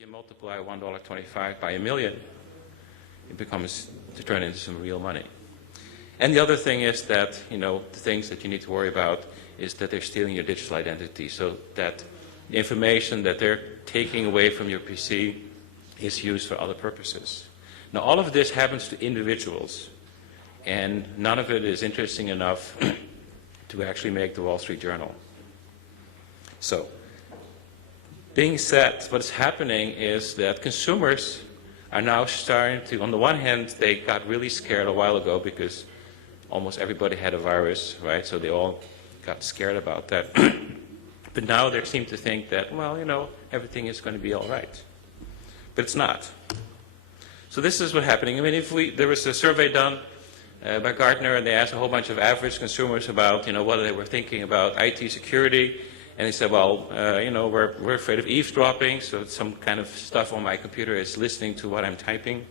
you multiply $1.25 by a million, it becomes to turn into some real money. And the other thing is that, the things that you need to worry about is that they're stealing your digital identity, so that the information that they're taking away from your PC is used for other purposes. Now, all of this happens to individuals, and none of it is interesting enough to actually make the Wall Street Journal. So, being said, what's happening is that consumers are now starting to, on the one hand, they got really scared a while ago because almost everybody had a virus, right? So they all got scared about that. But now they seem to think that, well, everything is going to be all right. But it's not. So this is what's happening. I mean, there was a survey done by Gartner, and they asked a whole bunch of average consumers about, what they were thinking about IT security. And they said, well, we're afraid of eavesdropping, so some kind of stuff on my computer is listening to what I'm typing.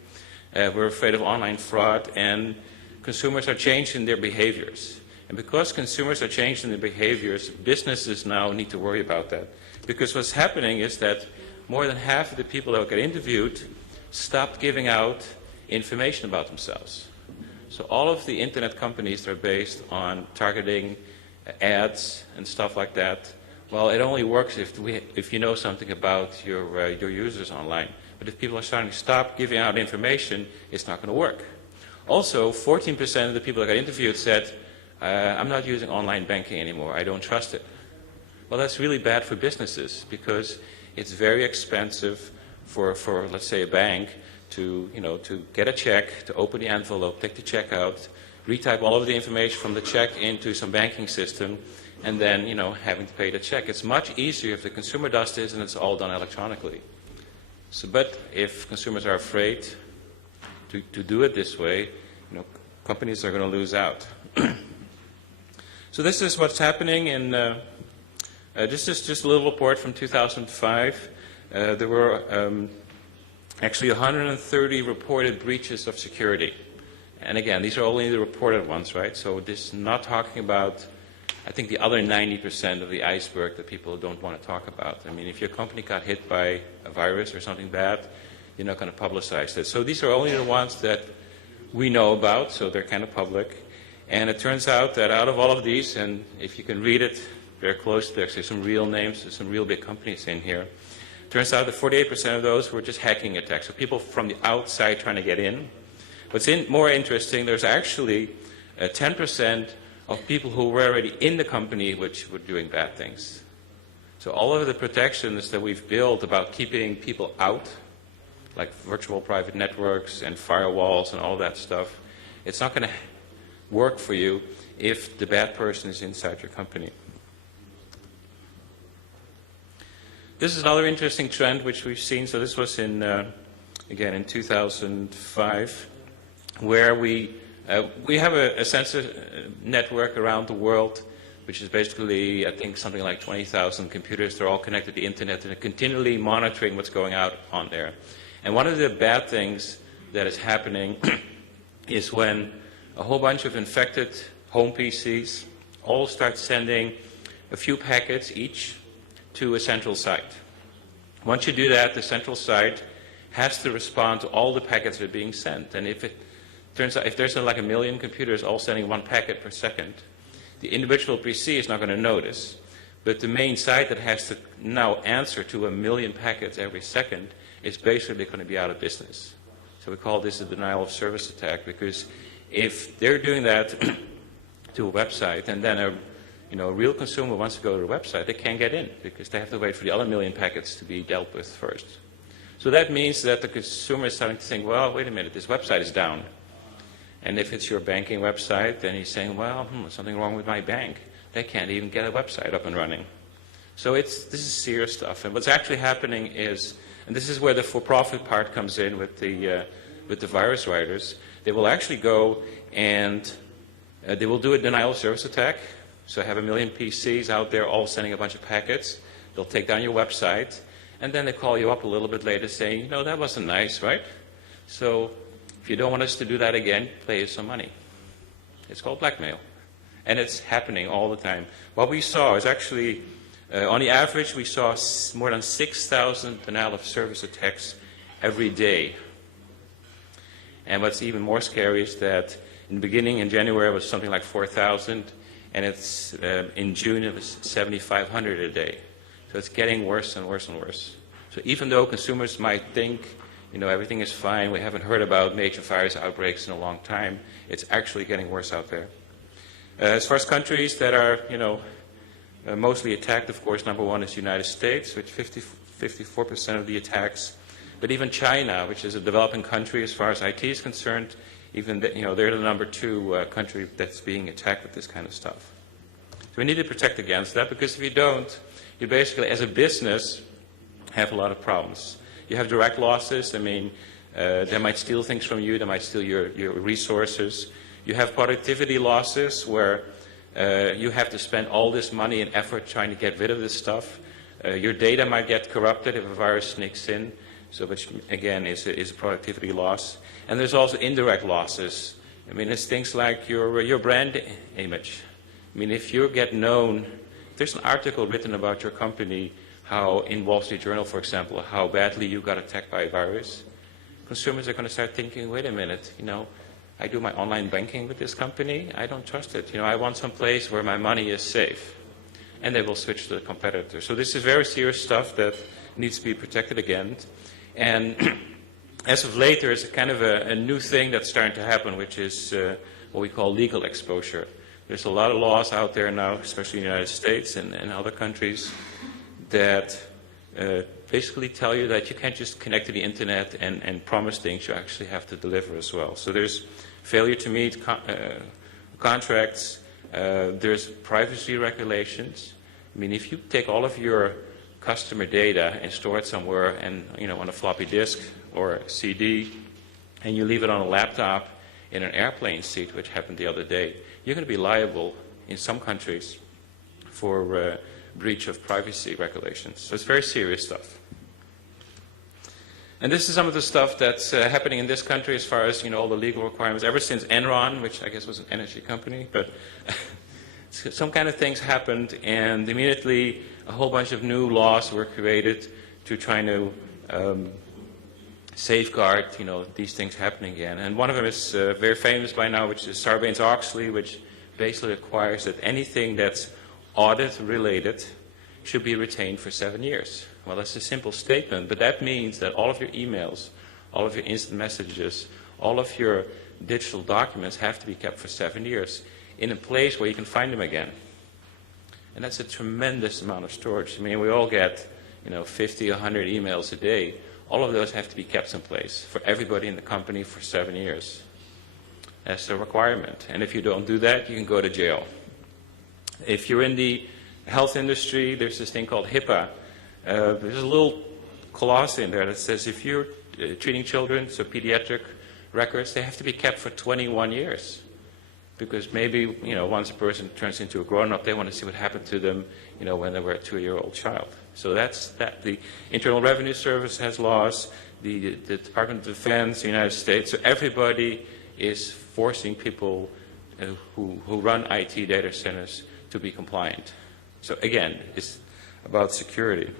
We're afraid of online fraud, and consumers are changing their behaviors. And because consumers are changing their behaviors, businesses now need to worry about that. Because what's happening is that more than half of the people that get interviewed stopped giving out information about themselves. So all of the internet companies that are based on targeting ads and stuff like that, well, it only works if you know something about your users online. But if people are starting to stop giving out information, it's not going to work. Also, 14% of the people that got interviewed said, I'm not using online banking anymore. I don't trust it. Well, that's really bad for businesses because it's very expensive for let's say, a bank to get a check, to open the envelope, take the check out, retype all of the information from the check into some banking system, and then, having to pay the check. It's much easier if the consumer does this and it's all done electronically. So, but if consumers are afraid to do it this way, companies are going to lose out. So this is what's happening in, this is just a little report from 2005. There were actually 130 reported breaches of security. And again, these are only the reported ones, right? So this is not talking about, I think, the other 90% of the iceberg that people don't want to talk about. I mean, if your company got hit by a virus or something bad, you're not going to publicize it. So these are only the ones that we know about, so they're kind of public. And it turns out that out of all of these, and if you can read it very close, there's some real names, there's some real big companies in here. It turns out that 48% of those were just hacking attacks, so people from the outside trying to get in. What's more interesting, there's actually 10% of people who were already in the company which were doing bad things. So all of the protections that we've built about keeping people out, like virtual private networks and firewalls and all that stuff, it's not going to work for you if the bad person is inside your company. This is another interesting trend which we've seen. So this was in, again, in 2005, where we have a sensor network around the world, which is basically, I think, something like 20,000 computers. They're all connected to the internet and are continually monitoring what's going out on there. And one of the bad things that is happening is when a whole bunch of infected home PCs all start sending a few packets each to a central site. Once you do that, the central site has to respond to all the packets that are being sent. And if it turns out, if there's like 1 million computers all sending 1 packet per second, the individual PC is not going to notice. But the main site that has to now answer to 1 million packets every second is basically going to be out of business. So we call this a denial of service attack, because if they're doing that to a website and then a real consumer wants to go to the website, they can't get in because they have to wait for the other 1 million packets to be dealt with first. So that means that the consumer is starting to think, well, wait a minute, this website is down. And if it's your banking website, then he's saying, well, there's something wrong with my bank. They can't even get a website up and running. So this is serious stuff. And what's actually happening is, and this is where the for-profit part comes in with the virus writers, they will actually go and they will do a denial of service attack. So have 1 million PCs out there all sending a bunch of packets. They'll take down your website, and then they call you up a little bit later saying, that wasn't nice, right? So if you don't want us to do that again, pay us some money. It's called blackmail. And it's happening all the time. What we saw is actually On the average, we saw more than 6,000 denial of service attacks every day. And what's even more scary is that in the beginning, in January, it was something like 4,000, and it's in June it was 7,500 a day. So it's getting worse and worse and worse. So even though consumers might think, everything is fine, we haven't heard about major virus outbreaks in a long time, it's actually getting worse out there. As far as countries that are, mostly attacked, of course, number one is the United States, with 54% of the attacks. But even China, which is a developing country as far as IT is concerned, even they're the number two country that's being attacked with this kind of stuff. So we need to protect against that, because if you don't, you basically, as a business, have a lot of problems. You have direct losses. They might steal things from you. They might steal your resources. You have productivity losses where you have to spend all this money and effort trying to get rid of this stuff. Your data might get corrupted if a virus sneaks in, so which again is a productivity loss. And there's also indirect losses. It's things like your brand image. If you get known, there's an article written about your company, how in Wall Street Journal, for example, how badly you got attacked by a virus. Consumers are going to start thinking, wait a minute, I do my online banking with this company. I don't trust it. I want some place where my money is safe. And they will switch to the competitor. So this is very serious stuff that needs to be protected against. And as of late, there's kind of a new thing that's starting to happen, which is what we call legal exposure. There's a lot of laws out there now, especially in the United States and other countries, that basically tell you that you can't just connect to the internet and promise things. You actually have to deliver as well. So there's failure to meet contracts. There's privacy regulations. If you take all of your customer data and store it somewhere and on a floppy disk or a CD, and you leave it on a laptop in an airplane seat, which happened the other day, you're going to be liable in some countries for breach of privacy regulations. So it's very serious stuff. And this is some of the stuff that's happening in this country as far as all the legal requirements. Ever since Enron, which I guess was an energy company, but some kind of things happened, and immediately a whole bunch of new laws were created to try to safeguard these things happening again. And one of them is very famous by now, which is Sarbanes-Oxley, which basically requires that anything that's audit related should be retained for 7 years. Well, that's a simple statement, but that means that all of your emails, all of your instant messages, all of your digital documents have to be kept for 7 years in a place where you can find them again. And that's a tremendous amount of storage. We all get 50, 100 emails a day. All of those have to be kept someplace for everybody in the company for 7 years. That's a requirement. And if you don't do that, you can go to jail. If you're in the health industry, there's this thing called HIPAA. There's a little clause in there that says if you're treating children, so pediatric records, they have to be kept for 21 years. Because maybe, once a person turns into a grown-up, they want to see what happened to them, when they were a 2-year-old child. So that's that. The Internal Revenue Service has laws, the Department of Defense, the United States. So everybody is forcing people who run IT data centers to be compliant. So again, it's about security.